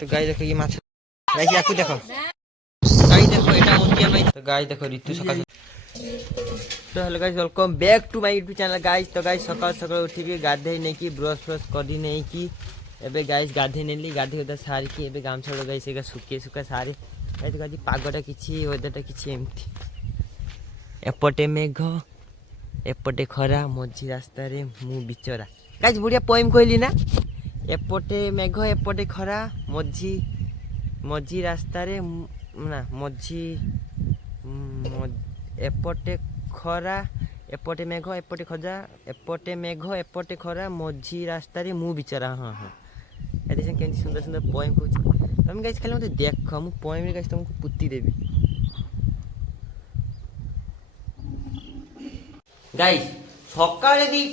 तो गाइस देखो ये माछ गाइस याकू देखो गाइस देखो एटा मुंडिया भाई तो गाइस देखो ऋतु सकाळ तो hello guys welcome back to my YouTube channel guys तो गाइस सकाळ सकाळ उठी के गाधे नै की ब्रश फ्रश करी नै की एबे गाइस गाधे नेली गाधे उदा सारी की एबे गामछड़ गाइस एगा सुके सारी गाइस गाजी पागटा किछि वेदरटा किछि एमथि एपटे मेघ एपटे खरा मझी रास्ता रे मु बिचरा गाइस बुढ़िया पोएम कहली ना एपटे मेघ एपटे खरा मझी मझी रास्ता रे ना मझी एपटे खरा एपटे मेघ एपटे खजा एपटे मेघ एपटे खरा मझी रास्ता रे मु बिचरा हाँ हाँ एते से केन सुंदर सुंदर पोएम कहछि तुम गाइस खाली मते देख मु पोएम रे गाइस तुमको पुत्ती देबी गाइस सकाळे दी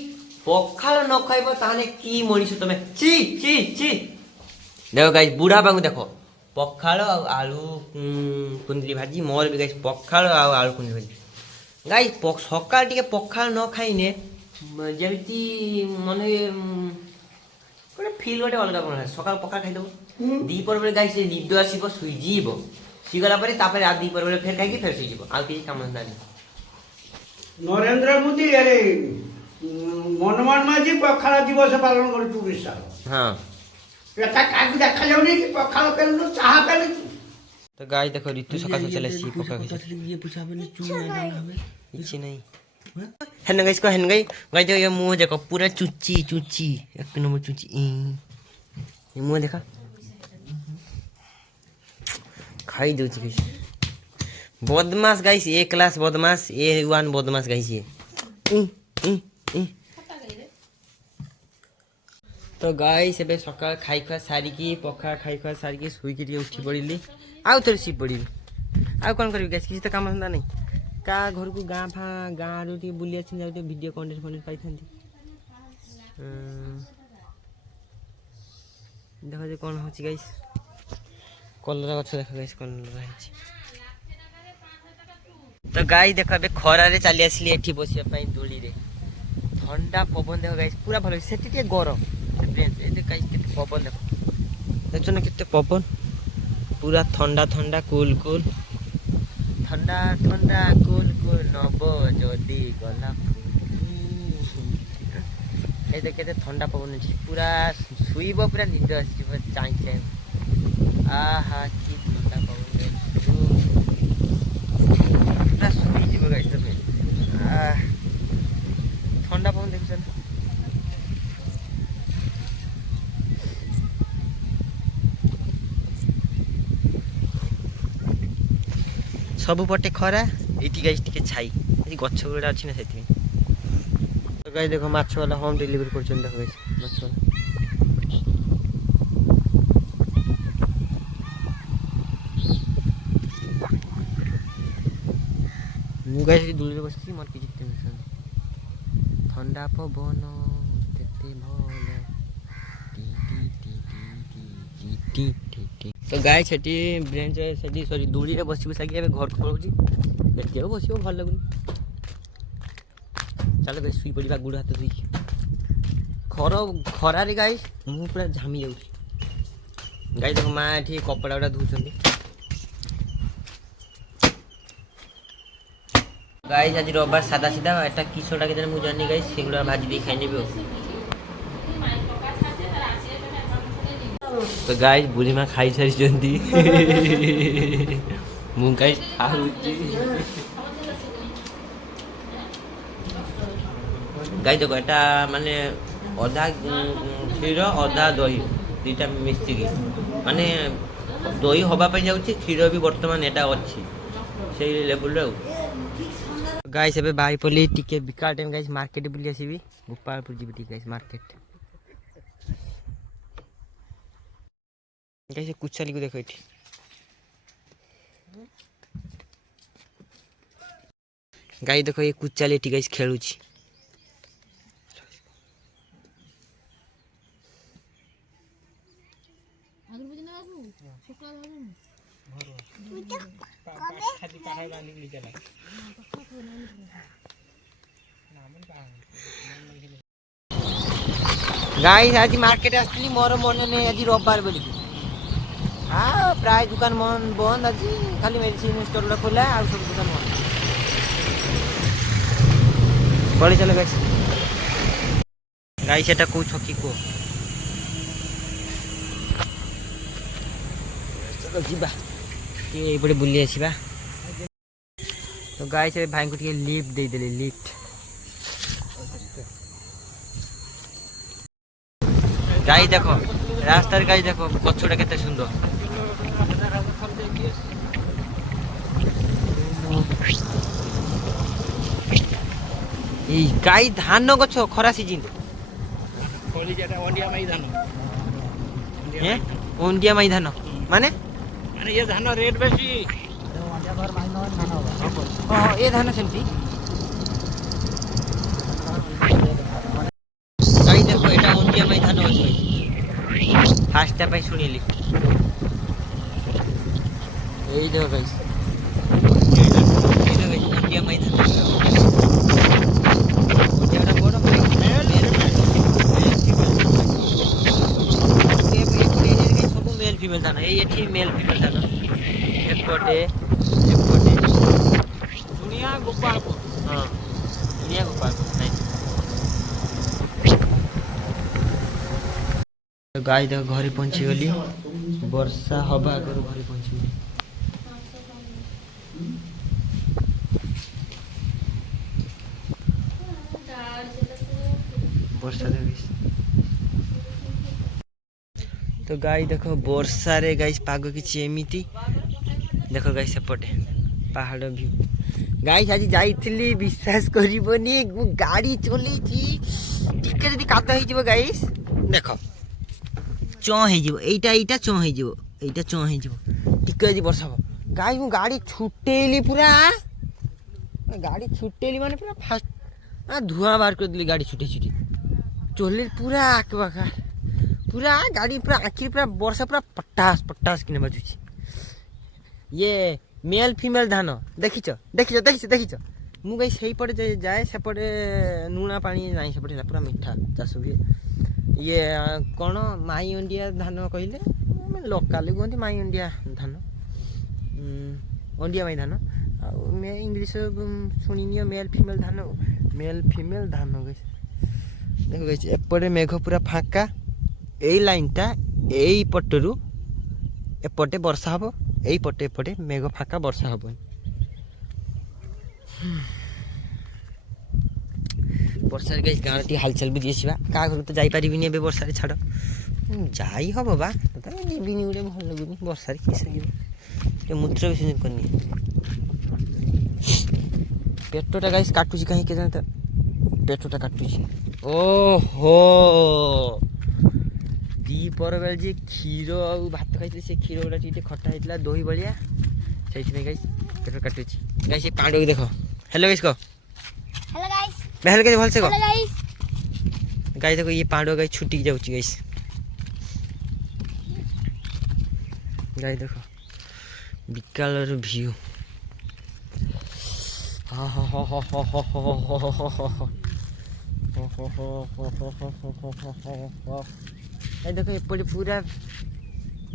पखाल न खाइबो ताने की मनिष तमे ची ची ची देखो गाइस बुढ़ा बांगु देखो पखाल आलू कुंदरी भाजी मोर भी गाइस पखाल आलू कुंदरी भाजी गाइस सकाळ टिके पखाल न खाइने जेमिति मने कोटे फील गोटे अलग कोन सकाळ पखाल खाइ दबो दीपर बेले गाइस निद आसीबो सुई जीबो सिगला परे तापरे आ दीपर बेले फेर खाइ की फेर सुई जीबो आ की काम धंदा नरेंद्र मोदी अरे मनमोहन माझी पखाल दिवस पालन करू विशाल हाँ लता कागज देखा जाउनी कि पखाल पेलु चाहा पेलु तो गाइस देखो ऋतु सकाळ चले सी पका ये पूछा बने चू ना हमें इछि नहीं हेन गाइस को हेन गाइस ये मुंह देखो पूरा चुच्ची चुच्ची एक नंबर चुच्ची ये मुंह देखा खाई दो छी बदमाश गाइस ए क्लास बदमाश ए वन बदमाश गाइस ये तो गाइस एबे सकाळ खाई खा सारी की पखा खाई खा सारी की सुई की उठी पड़िली आउ थोड़ी सी पड़ी आउ कौन करी गाइस किसी तो काम धंदा नहीं का घर को गाँ फा गाँ रू टी बुली आछन जाउ वीडियो कंटेंट फंटेंट पाई थांती देखो जे कोन होची गाइस कलर गछ देखो गाइस कलर है तो गाइस देखो एबे खरा रे चली आसली एठी बसिया पई दोली रे ठंडा पवन देखो गाइस पूरा भलो सेठी के गरम ब्रेंच ए गाइस केते पवन देखो देखो ना केते पवन पूरा ठंडा ठंडा कूल कूल ठंडा ठंडा कूल कूल नबो जदी गला ए देख केते ठंडा पवन अछि पूरा सुईबो पूरा निद आसी चाइ चाइ आहा की ठंडा पवन पूरा सुई जीव गाइस तमे ठंडा पवन देखछन सब पटे खरा एटी गाइस टिके छाई ए गछ गुडा अछि ना सेति तो गाइस देखो माछ वाला होम डिलीवरी करछन देखो गाइस माछ वाला मु गाइस दुली बसती मर की जिते मिसन ठंडा पवन केते भल टी तो गाय छटी ब्रेंच छटी सॉरी दूली रे बसी बसा के घर को पळुची एते बसियो भल लागुनी चलो बे सुई पड़ीबा गुड़ हाथ धुई खरा रे गाइस मु पूरा झामी जाउची गाइस देखो मां एठी कपड़ा उडा धुचंदी गाइस आज रविवार सादा सीधा एटा किसोडा के मु जानी गाइस सिंगड़ा भाजी दे खाइ नेबो तो गाइस बुढ़ी माँ खाई सारी जंदी मु गाइस खाउची गाइस देखो एटा माने आधा क्षीर आधा दही दुटा मिक्स की माने दही हवा पे जाउची क्षीर भी वर्तमान एटा अछि सेही लेवल रे गाइस एबे बाई पली टिके बिका टाइम गाइस मार्केट बुली आसीबी गोपालपुर जीबी टिके गाइस मार्केट गाइस कुचाली को देखो एठी गाइस देखो ये कुचाली एठी गाइस खेलुची गाइस आज मार्केट आसली मोर मन नहीं आज रविवार बोली प्राय दुकान बंद आज खाली मेडिसिन स्टोर गुड़ा खोला आ सब दुकान बंद पड़ी चलो गाइस गाइस एटा को छकी को चलो जीबा ये एपटे बुली आसीबा तो गाइस भाई को टिके लिफ्ट दे देले लिफ्ट गाई देखो रास्तार गाई देखो गछटा केते सुंदर এই গাই ধান গছ খরা সিজন ওন্ডিয়া মাই ধান মানে মানে ये ধান রেট বেশি এ ধান সেমতি গাই দেখো এটা ওন্ডিয়া মাই ধান আছে ফার্স্ট টাইম পাই শুনিলি এই দেখো গাইস ওন্ডিয়া মাই ধান ফিমেল ধান এই এটি মেল ফিমেল ধান এপটে দুনিয়া গোপালপুর হ্যাঁ দুনিয়া গোপালপুর নাই তো গাই দেখো ঘরে পৌঁছি গলি বর্ষা হবা আগর ঘরে পৌঁছি গলি বর্ষা দেখিস तो गाई देखो वर्षा रे गाइस पाग किछि एमिति देखो गाइस सेपटे पहाड़ व्यू गाइस आज जाइथिली विश्वास करिवनी गाड़ी चली छी टिके जदी काद होई जिवो गाइस देखो चो होई जिवो एटा चो होई जिवो एटा चो होई जिवो टिके जदी वर्षा हो गाइस मु गाड़ी छुटेली पूरा गाड़ी छुटेली माने पूरा फास्ट धुआं बाहर कर दिली गाड़ी छुटे छुटी चोले पूरा आकबाका पूरा गाड़ी पूरा आखिर पूरा वर्षा पूरा पटास पटास किने बाजुची ये मेल फीमेल धान देखिछ मु गई सही पड़े जाए सेपटे लुणा पानी नहीं सेपटे पूरा मीठा चाष भी ये कौन माई इंडिया धान कहले लोकाल कहते माई इंडिया धान इंडिया माई धान मैं इंग्लीश शुणी मेल फीमेल धान देखो गई एपटे मेघ पूरा फाँका এই লাইনটা এই পটরু এপটে বর্ষা হবো এই পটে এপটে মেঘ ফাঁকা বর্ষা হবো বর্ষার গাইস গাঁর টি হালচাল বুঝি আসবা কা ঘর তো যাই পারিবিনি এবে বর্ষারে ছাড় যাই হবো বা তবে ଯିବିନି ଗୋଟେ ଭଲ ଲାଗୁନି ବର୍ଷାରେ କିସ ଯିବ ଟିକେ ମୂତ୍ର ବିସର୍ଜନ କରିନି ପେଟଟା ଗାଇସ୍ କାଟୁଛି କାହିଁକି କେଜାଣି ପେଟଟା କାଟୁଛି ଓହୋ दीपर बेल जे क्षीर आ भात खाई से क्षीर गुड़ा टी खटा होता दही भाया से गाइस पेट काटुची गाइस ये पांडव देख हेलो गाइस को हेलो गाइस हेलो गाइस भल से को गाइस देखो ये पांडव गाइस छुटी जाउची गाइस गाइस देखो बिकालर व्यू हा हा हा हा हा हा हा हा देखो एपटे पूरा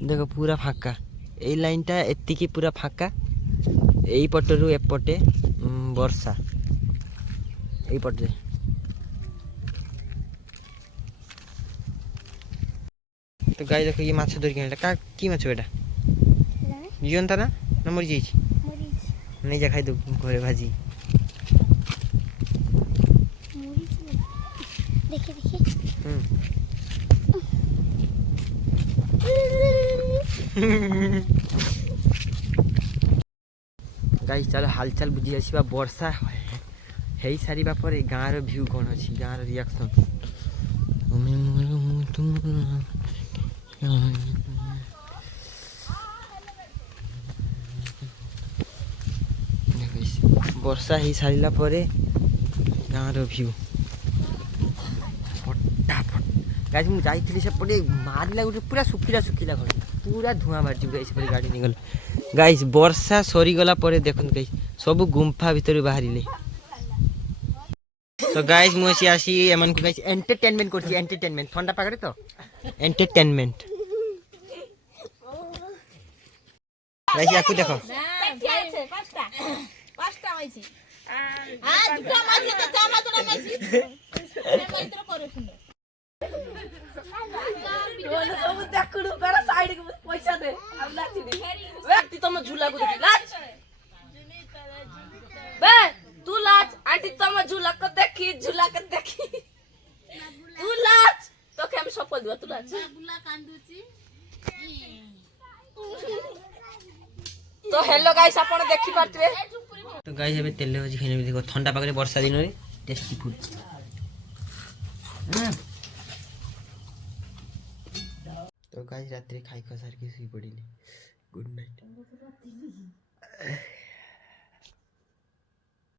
देखो पूरा फाँका এই লাইনটা এতিকি পুরা ফাঁকা এই পটরু এপটে বর্ষা এই পটে তো গাই দেখো ये মাছ ধরি কিনা কা কি মাছ এটা জিয়ন্তা না না মরি যাইছি নেই যা খাই দো ঘরে ভাজি দেখি দেখি गाइस चलो हालचाल बुझी आसवा वर्षा है सारा पर गाँव व्यू कौन अच्छी गाँव रिएक्शन वर्षा हो सारा पर गाँव व्यू फटाफट गाइस मुझे जाइली सेपटे मारला गोटे पूरा सुखिला सुखिला घर पूरा धुआं बाहर गाइस पर गाड़ी निगल गाइस वर्षा सरीगला देखो गाइस सब गुंफा भीतर बाहर तो गाइस मुझे आसी एमन को गाइस एंटरटेनमेंट करछि एंटरटेनमेंट ठंडा पागरे तो एंटरटेनमेंट গাইস ইয়াকু দেখো तू लाच आंटी तुम झूला को देखी तू लाच तो के हम सफल दिवा तू लाच तो हेलो गाइस आपण देखि पारतबे तो गाइस एबे तेल भाजी खाइने देखो ठंडा पागरे वर्षा दिन रे टेस्टी फूड तो गाइस रात्रि खाइ खसार के सुई पडिले गुड नाइट